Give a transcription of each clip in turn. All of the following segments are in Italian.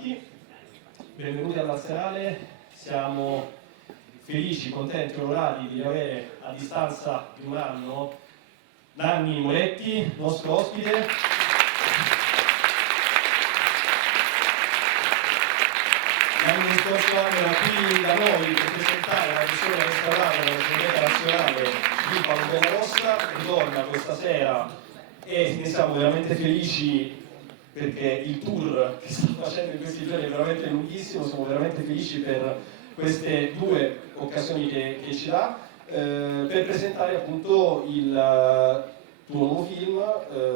tutti, benvenuti all'Arsenale. Siamo felici, contenti, onorati di avere a distanza di un anno Nanni Moretti, nostro ospite. Nanni lo scorso anno era qui da noi per presentare la versione restaurata della Cineteca Nazionale di Palomella Rossa, ritorna questa sera e ne siamo veramente felici perché il tour che sta facendo in questi giorni è veramente lunghissimo. Siamo veramente felici per queste due occasioni che ci dà per presentare appunto il tuo nuovo film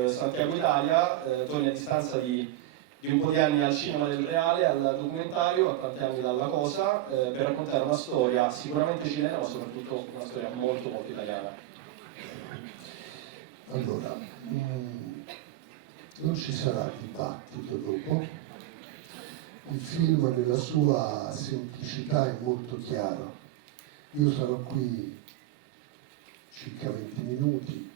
Santiago Italia. Torni a distanza di un po' di anni al cinema del reale, al documentario, a tanti anni dalla cosa, per raccontare una storia sicuramente cilena ma soprattutto una storia molto molto italiana. Allora, non ci sarà dibattito dopo. Il film nella sua semplicità è molto chiaro. Io sarò qui circa 20 minuti,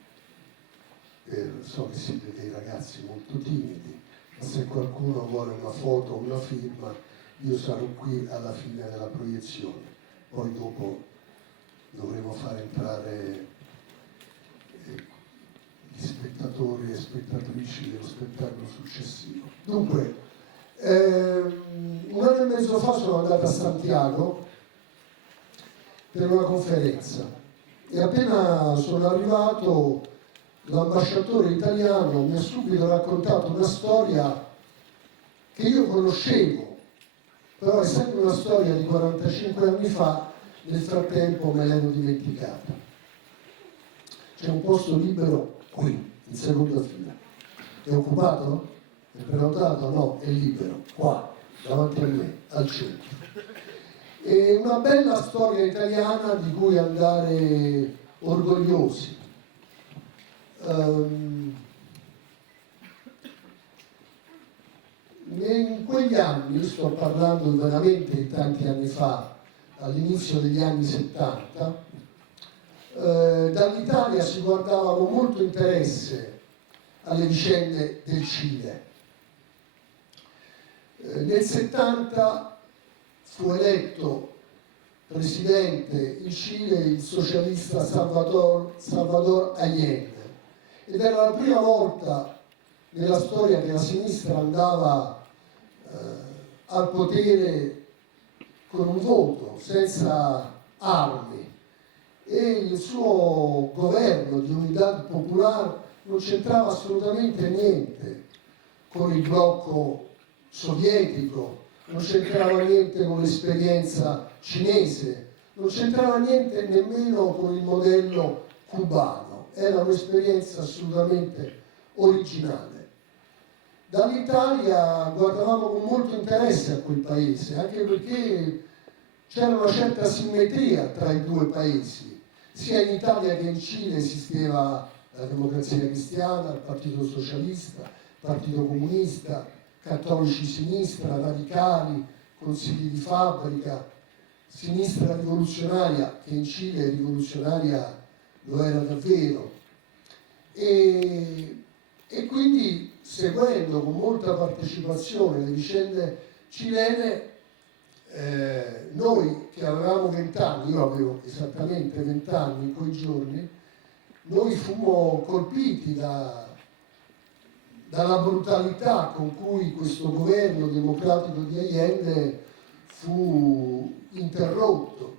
so che siete dei ragazzi molto timidi, ma se qualcuno vuole una foto o una firma, io sarò qui alla fine della proiezione. Poi dopo dovremo far entrare gli spettatori e spettatrici dello spettacolo successivo. Dunque, un anno e mezzo fa sono andato a Santiago per una conferenza e appena sono arrivato l'ambasciatore italiano mi ha subito raccontato una storia che io conoscevo, però essendo una storia di 45 anni fa, nel frattempo me l'ero dimenticata. C'è un posto libero qui, in seconda fila. È occupato? È prenotato? No, è libero, qua, davanti a me, al centro. È una bella storia italiana di cui andare orgogliosi. In quegli anni, sto parlando veramente di tanti anni fa, all'inizio degli anni 70, dall'Italia si guardava con molto interesse alle vicende del Cile. Nel 70 fu eletto presidente in Cile il socialista Salvador Allende ed era la prima volta nella storia che la sinistra andava al potere con un voto, senza armi, e il suo governo di unità popolare non c'entrava assolutamente niente con il blocco sovietico, non c'entrava niente con l'esperienza cinese, non c'entrava niente nemmeno con il modello cubano, era un'esperienza assolutamente originale. Dall'Italia guardavamo con molto interesse a quel paese, anche perché c'era una certa simmetria tra i due paesi. Sia in Italia che in Cile esisteva la Democrazia Cristiana, il Partito Socialista, il Partito Comunista, cattolici sinistra, radicali, consigli di fabbrica, sinistra rivoluzionaria, che in Cile rivoluzionaria lo era davvero. E quindi, seguendo con molta partecipazione le vicende cilene, noi che avevamo 20 anni, io avevo esattamente 20 anni in quei giorni, noi fummo colpiti dalla brutalità con cui questo governo democratico di Allende fu interrotto.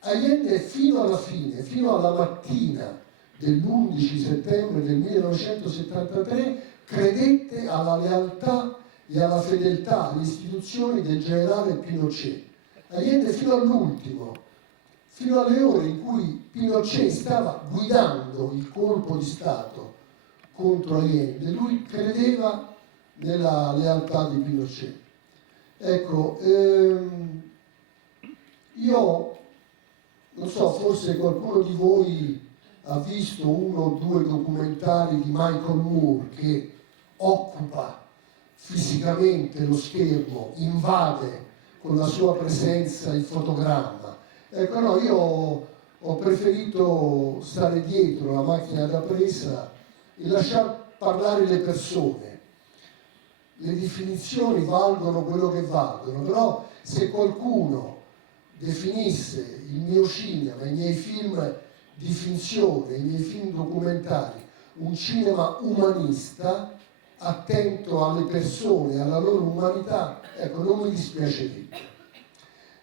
Allende fino alla fine, fino alla mattina dell'11 settembre del 1973, credette alla lealtà e alla fedeltà alle istituzioni del generale Pinochet. Allende fino all'ultimo, fino alle ore in cui Pinochet stava guidando il colpo di Stato contro Allende, lui credeva nella lealtà di Pinochet. Ecco, io non so, forse qualcuno di voi ha visto uno o due documentari di Michael Moore che occupa fisicamente lo schermo, invade con la sua presenza il fotogramma. Ecco, no, io ho preferito stare dietro la macchina da presa e lasciar parlare le persone. le definizioni valgono quello che valgono, però se qualcuno definisse il mio cinema, i miei film di finzione, i miei film documentari, un cinema umanista, attento alle persone, alla loro umanità, ecco, non mi dispiacerebbe.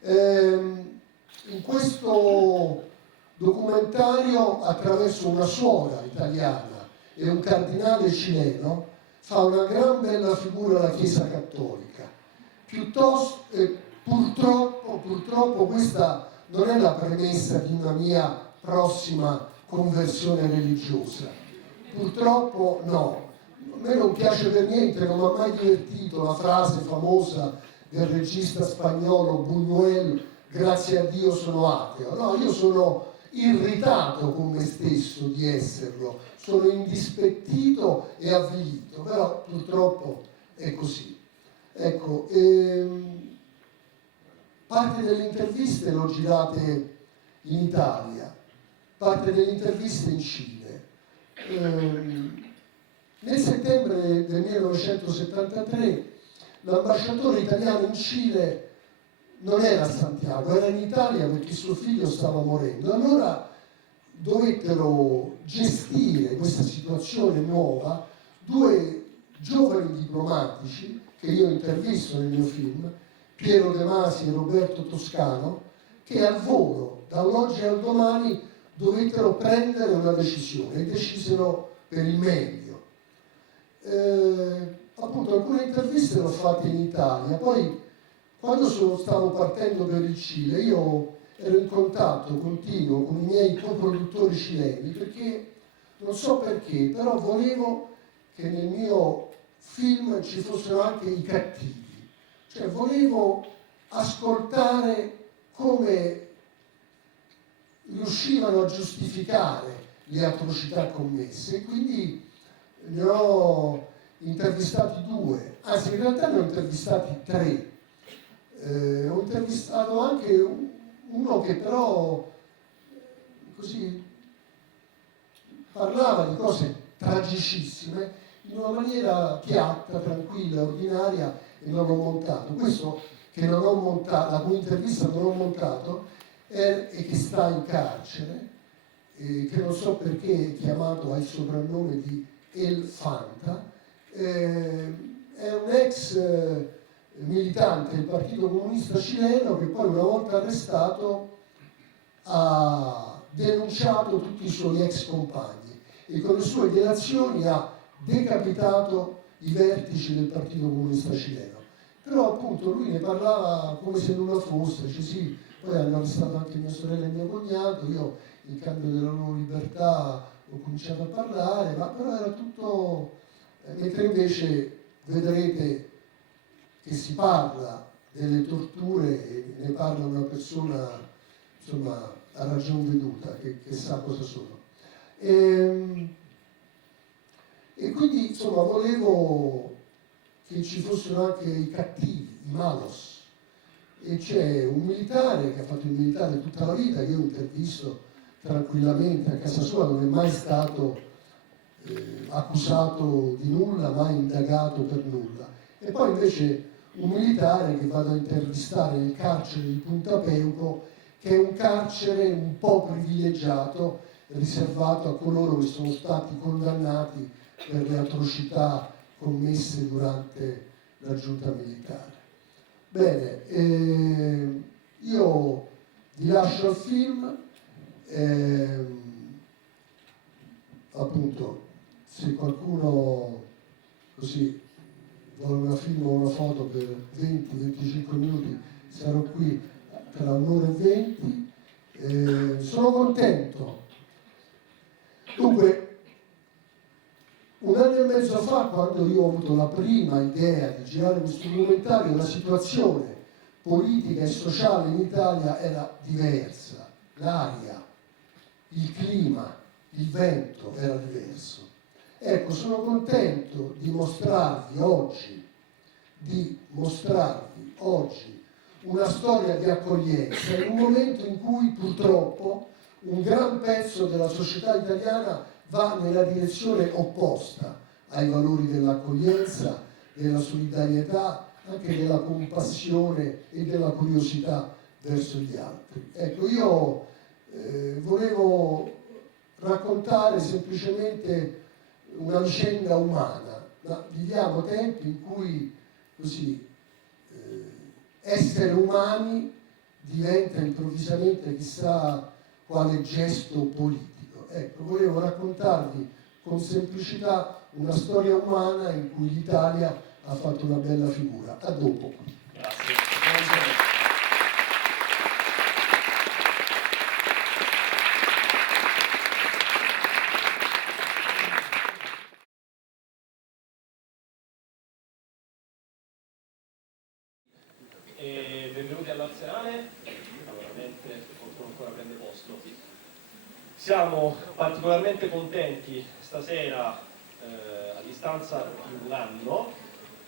In questo documentario, attraverso una suora italiana e un cardinale cileno, fa una gran bella figura la Chiesa Cattolica. Piuttosto, purtroppo questa non è la premessa di una mia prossima conversione religiosa. Purtroppo no. A me non piace per niente, non mi ha mai divertito la frase famosa del regista spagnolo Buñuel: grazie a Dio sono ateo. No, io sono irritato con me stesso di esserlo, sono indispettito e avvilito, però purtroppo è così. Ecco, parte delle interviste l'ho girate in Italia, parte delle interviste in Cile. Nel settembre del 1973 l'ambasciatore italiano in Cile non era a Santiago, era in Italia perché suo figlio stava morendo. Allora dovettero gestire questa situazione nuova due giovani diplomatici che io intervisto nel mio film, Piero De Masi e Roberto Toscano, che al volo, dall'oggi al domani, dovettero prendere una decisione e decisero per il meglio. Appunto, alcune interviste le ho fatte in Italia, poi quando stavo partendo per il Cile io ero in contatto continuo con i miei coproduttori cileni, perché non so perché, però volevo che nel mio film ci fossero anche i cattivi, cioè volevo ascoltare come riuscivano a giustificare le atrocità commesse, e quindi ne ho intervistati due, anzi in realtà ne ho intervistati tre. Ho intervistato anche uno che però così parlava di cose tragicissime in una maniera piatta, tranquilla, ordinaria, e non ho montato. Questo che non ho montato, la cui intervista non ho montato, e che sta in carcere, che non so perché è chiamato, ha il soprannome di El Fanta, è un ex militante del Partito Comunista Cileno che poi, una volta arrestato, ha denunciato tutti i suoi ex compagni e con le sue delazioni ha decapitato i vertici del Partito Comunista Cileno. Però appunto lui ne parlava come se nulla fosse, cioè sì, poi hanno arrestato anche mia sorella e mio cognato, io in cambio della loro libertà ho cominciato a parlare, ma però era tutto, mentre invece vedrete che si parla delle torture e ne parla una persona, insomma, a ragion veduta, che sa cosa sono. E quindi, insomma, volevo che ci fossero anche i cattivi, i malos. E c'è un militare che ha fatto il militare tutta la vita, che io intervisto tranquillamente a casa sua, non è mai stato accusato di nulla, mai indagato per nulla. E poi invece un militare che vado a intervistare nel carcere di Punta Peuco, che è un carcere un po' privilegiato, riservato a coloro che sono stati condannati per le atrocità commesse durante la giunta militare. Bene, io vi lascio al film, appunto, se qualcuno così vuole una film o una foto per 20-25 minuti, sarò qui tra un'ora e 20. Sono contento. Dunque, un anno e mezzo fa, quando io ho avuto la prima idea di girare questo documentario, la situazione politica e sociale in Italia era diversa, l'aria, il clima, il vento era diverso. Ecco, sono contento di mostrarvi oggi una storia di accoglienza in un momento in cui purtroppo un gran pezzo della società italiana va nella direzione opposta ai valori dell'accoglienza, della solidarietà, anche della compassione e della curiosità verso gli altri. Ecco, io volevo raccontare semplicemente una vicenda umana, ma viviamo tempi in cui così essere umani diventa improvvisamente chissà quale gesto politico. Ecco, volevo raccontarvi con semplicità una storia umana in cui l'Italia ha fatto una bella figura. A dopo. Grazie. Benvenuti all'Arsenale, naturalmente qualcuno ancora prende posto. Siamo particolarmente contenti stasera, a distanza di un anno,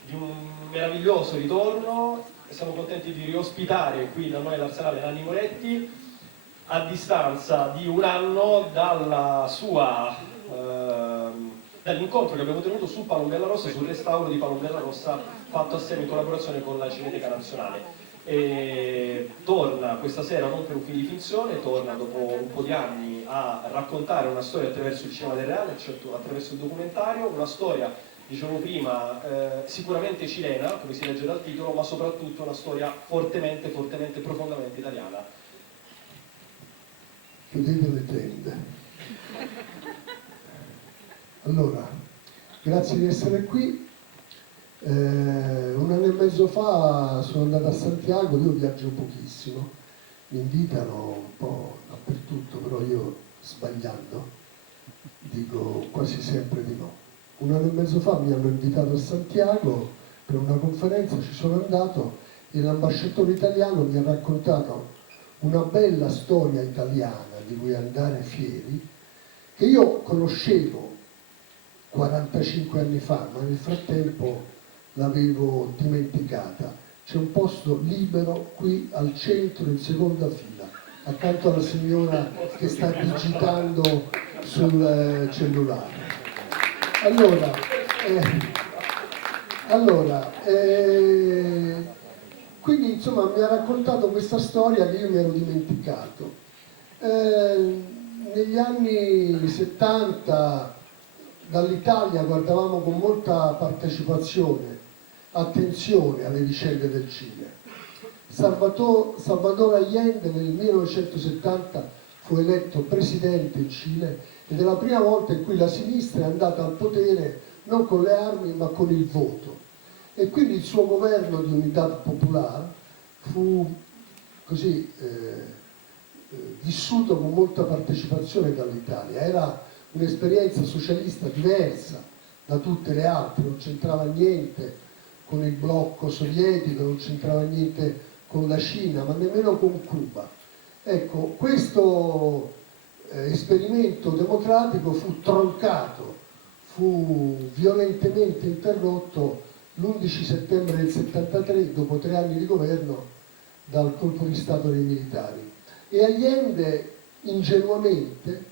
di un meraviglioso ritorno, e siamo contenti di riospitare qui da noi all'Arsenale Nanni Moretti, a distanza di un anno dall'incontro che abbiamo tenuto su Palombella Rossa, sul restauro di Palombella Rossa fatto assieme in collaborazione con la Cineteca Nazionale. E torna questa sera non per un film di finzione, torna dopo un po' di anni a raccontare una storia attraverso il cinema del reale, cioè attraverso il documentario, una storia, dicevo prima, sicuramente cilena, come si legge dal titolo, ma soprattutto una storia fortemente, profondamente italiana. Chiudete le tende. Allora, grazie di essere qui. Un anno e mezzo fa sono andato a Santiago, io viaggio pochissimo, mi invitano un po' dappertutto, però io sbagliando dico quasi sempre di no. Un anno e mezzo fa mi hanno invitato a Santiago per una conferenza, ci sono andato e l'ambasciatore italiano mi ha raccontato una bella storia italiana di cui andare fieri, che io conoscevo 45 anni fa, ma nel frattempo l'avevo dimenticata. C'è un posto libero qui al centro, in seconda fila, accanto alla signora che sta digitando sul cellulare. Quindi insomma mi ha raccontato questa storia che io mi ero dimenticato. Negli anni 70 dall'Italia guardavamo con molta partecipazione, attenzione alle vicende del Cile. Salvador Allende nel 1970 fu eletto presidente in Cile ed è la prima volta in cui la sinistra è andata al potere non con le armi ma con il voto. E quindi il suo governo di unità popolare fu così vissuto con molta partecipazione dall'Italia. Era un'esperienza socialista diversa da tutte le altre, non c'entrava niente con il blocco sovietico, non c'entrava niente con la Cina, ma nemmeno con Cuba. Ecco, questo esperimento democratico fu troncato, fu violentemente interrotto l'11 settembre del 73, dopo 3 anni di governo, dal colpo di Stato dei militari. E Allende, ingenuamente,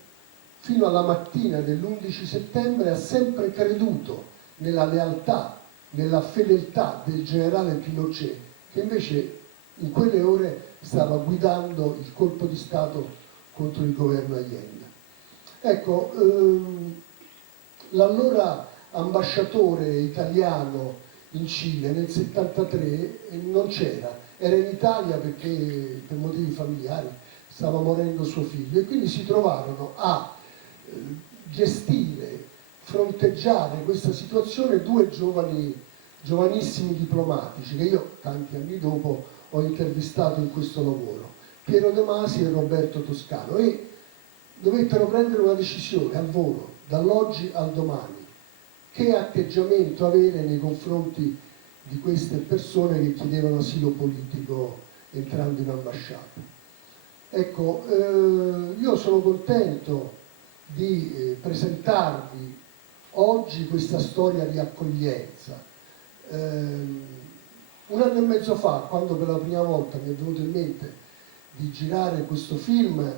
fino alla mattina dell'11 settembre, ha sempre creduto nella lealtà, nella fedeltà del generale Pinochet, che invece in quelle ore stava guidando il colpo di Stato contro il governo Allende. Ecco, l'allora ambasciatore italiano in Cile nel 73 non c'era, era in Italia perché per motivi familiari stava morendo suo figlio e quindi si trovarono a gestire, fronteggiare questa situazione 2 giovanissimi diplomatici che io tanti anni dopo ho intervistato in questo lavoro, Piero De Masi e Roberto Toscano, e dovettero prendere una decisione al volo, dall'oggi al domani, che atteggiamento avere nei confronti di queste persone che chiedevano asilo politico entrando in ambasciata. Ecco, io sono contento di presentarvi oggi questa storia di accoglienza. Un anno e mezzo fa, quando per la prima volta mi è venuto in mente di girare questo film,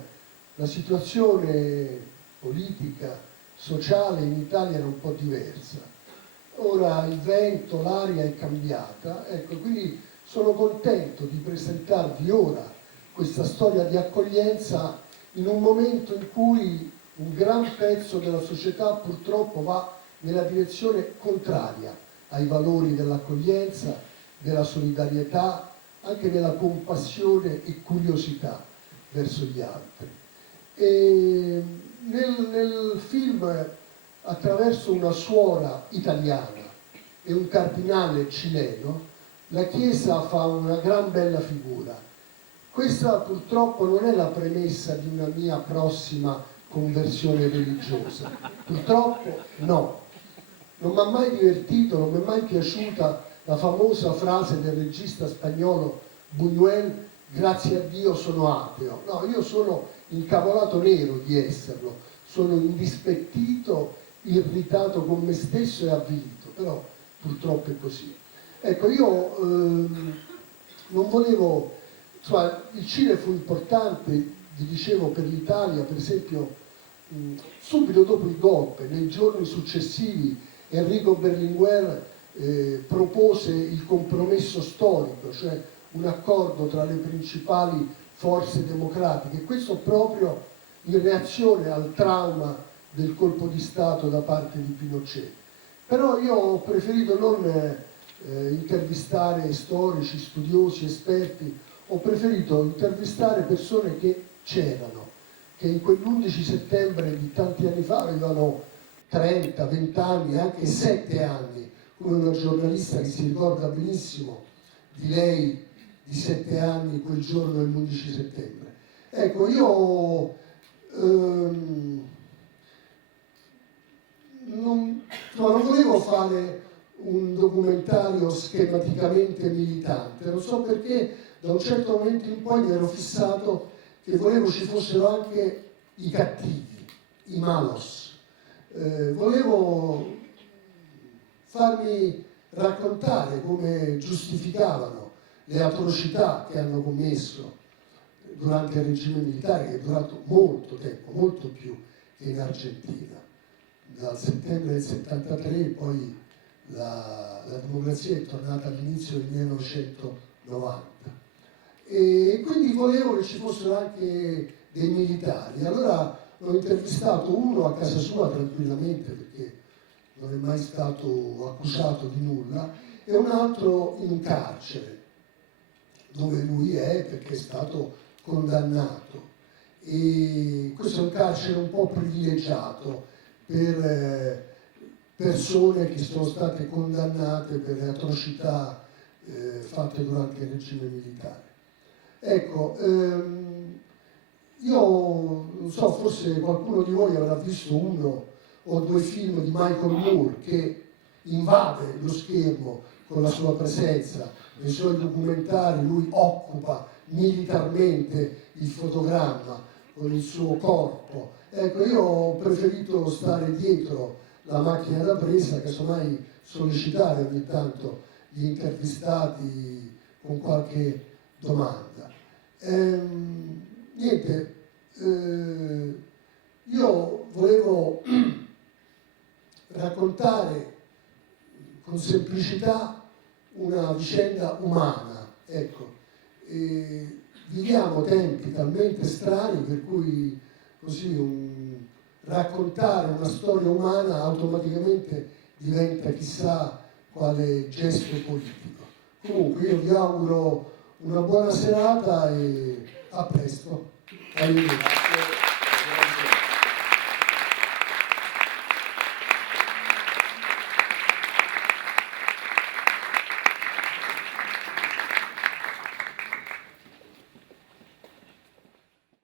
la situazione politica, sociale in Italia era un po' diversa. ora il vento, l'aria è cambiata, ecco, quindi sono contento di presentarvi ora questa storia di accoglienza in un momento in cui un gran pezzo della società purtroppo va nella direzione contraria ai valori dell'accoglienza, della solidarietà, anche della compassione e curiosità verso gli altri. E nel film, attraverso una suora italiana e un cardinale cileno, la Chiesa fa una gran bella figura. Questa purtroppo non è la premessa di una mia prossima conversione religiosa, purtroppo no. Non mi ha mai divertito, non mi è mai piaciuta la famosa frase del regista spagnolo Buñuel: grazie a Dio sono ateo. No, io sono incavolato nero di esserlo, sono indispettito, irritato con me stesso e avvilito, però purtroppo è così. Ecco, io non volevo, insomma, il Cile fu importante, vi dicevo, per l'Italia, per esempio, subito dopo il golpe, nei giorni successivi, Enrico Berlinguer propose il compromesso storico, cioè un accordo tra le principali forze democratiche, questo proprio in reazione al trauma del colpo di Stato da parte di Pinochet. Però io ho preferito non intervistare storici, studiosi, esperti, ho preferito intervistare persone che c'erano, che in quell'11 settembre di tanti anni fa avevano 30, 20 anni, anche 7 anni, come una giornalista che si ricorda benissimo di lei di 7 anni quel giorno dell'11 settembre. Ecco, io non volevo fare un documentario schematicamente militante, non so perché da un certo momento in poi mi ero fissato che volevo ci fossero anche i cattivi, i malos. Volevo farmi raccontare come giustificavano le atrocità che hanno commesso durante il regime militare, che è durato molto tempo, molto più che in Argentina. Dal settembre del 73 poi la democrazia è tornata all'inizio del 1990. E quindi volevo che ci fossero anche dei militari. Allora l'ho intervistato uno a casa sua tranquillamente, perché non è mai stato accusato di nulla, e un altro in carcere, dove lui è perché è stato condannato. E questo è un carcere un po' privilegiato per persone che sono state condannate per le atrocità fatte durante il regime militare. Ecco, io non so, forse qualcuno di voi avrà visto 1 o 2 film di Michael Moore che invade lo schermo con la sua presenza. Nei suoi documentari lui occupa militarmente il fotogramma con il suo corpo. Ecco, io ho preferito stare dietro la macchina da presa, casomai sollecitare ogni tanto gli intervistati con qualche domanda. Niente, io volevo raccontare con semplicità una vicenda umana, ecco. Viviamo tempi talmente strani per cui così raccontare una storia umana automaticamente diventa chissà quale gesto politico. Comunque io vi auguro una buona serata e a presto. Arrivederci.